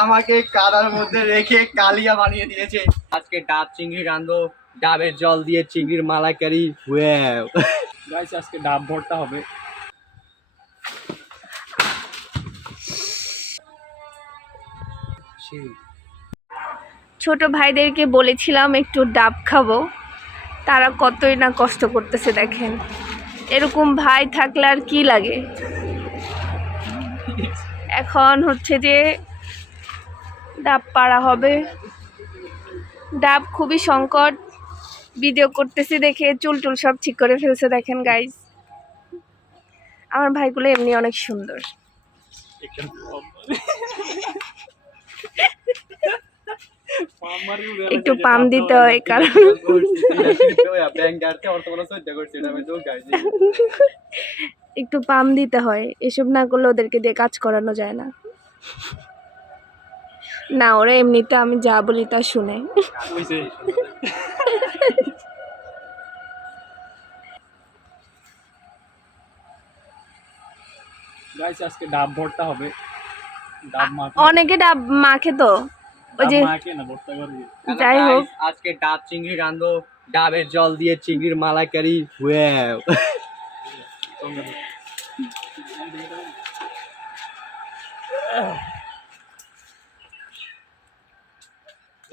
আমাকে কাদার মধ্যে রেখে কালিয়া বানিয়ে দিয়েছে। আজকে ডাব চিংড়ি রাঁধবো, ডাবের জল দিয়ে চিংড়ির মালাইকারি। ওয়াও গাইস, আজকে ডাব ভর্তা হবে। ছোট ভাইদেরকে বলেছিলাম একটু ডাব খাবো, তারা কতই না কষ্ট করতেছে দেখেন। এরকম ভাই থাকলে আর কি লাগে। এখন হচ্ছে যে ডাব পাড়া হবে। ডাব খুবই সংকট। ভিডিও করতেছি দেখে চুল টুল সব ঠিক করে ফেলছে দেখেন গাইস। আমার ভাইগুলো এমনি অনেক সুন্দর। একটু পাম দিতে হয় কারণ একটু পাম দিতে হয়, এসব না করলে ওদেরকে দিয়ে কাজ করানো যায় না। না, ওরা এমনিতে আমি যা বলি তা শুনে। আজকে ডাব ভর্তা হবে। অনেকে ডাব মাখে তো, ওই যে যাই হোক। আজকে ডাব চিংড়ি রাঁধবো, ডাবের জল দিয়ে চিংড়ির মালাইকারি। ওয়াও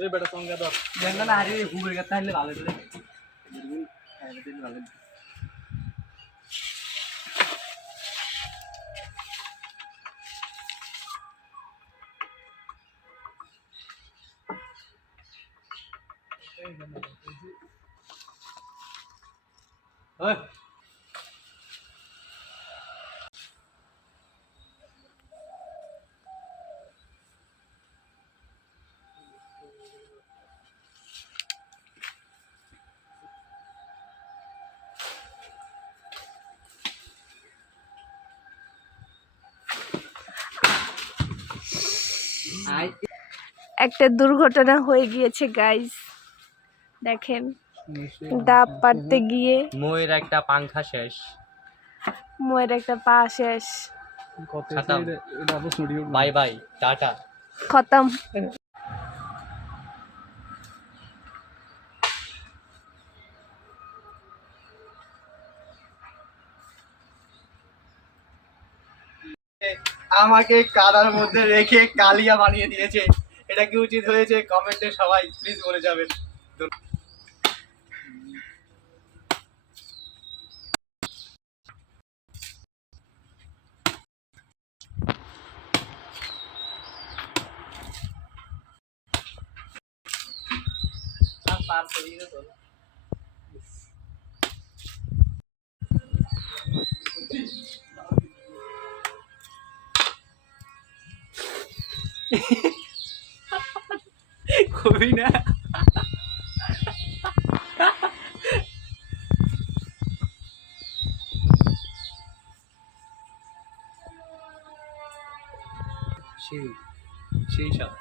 এই বেটা সঙ্গে দাও জানা না আরে হুবের কথা হলে ভালো করে ভালো। একটা দুর্ঘটনা হয়ে গিয়েছে গাইস, দেখেন। ডাব পাড়তে গিয়ে ময়ের একটা পাংখা শেষ, ময়ের একটা পা শেষ। বাই বাই টাটা খতম। আমাকে কাদার মধ্যে রেখে কালিয়া বানিয়ে দিয়েছে। এটা কি উচিত হয়েছে? কমেন্টে সবাই প্লিজ বলে যাবেন। কবি না সেই সেই সব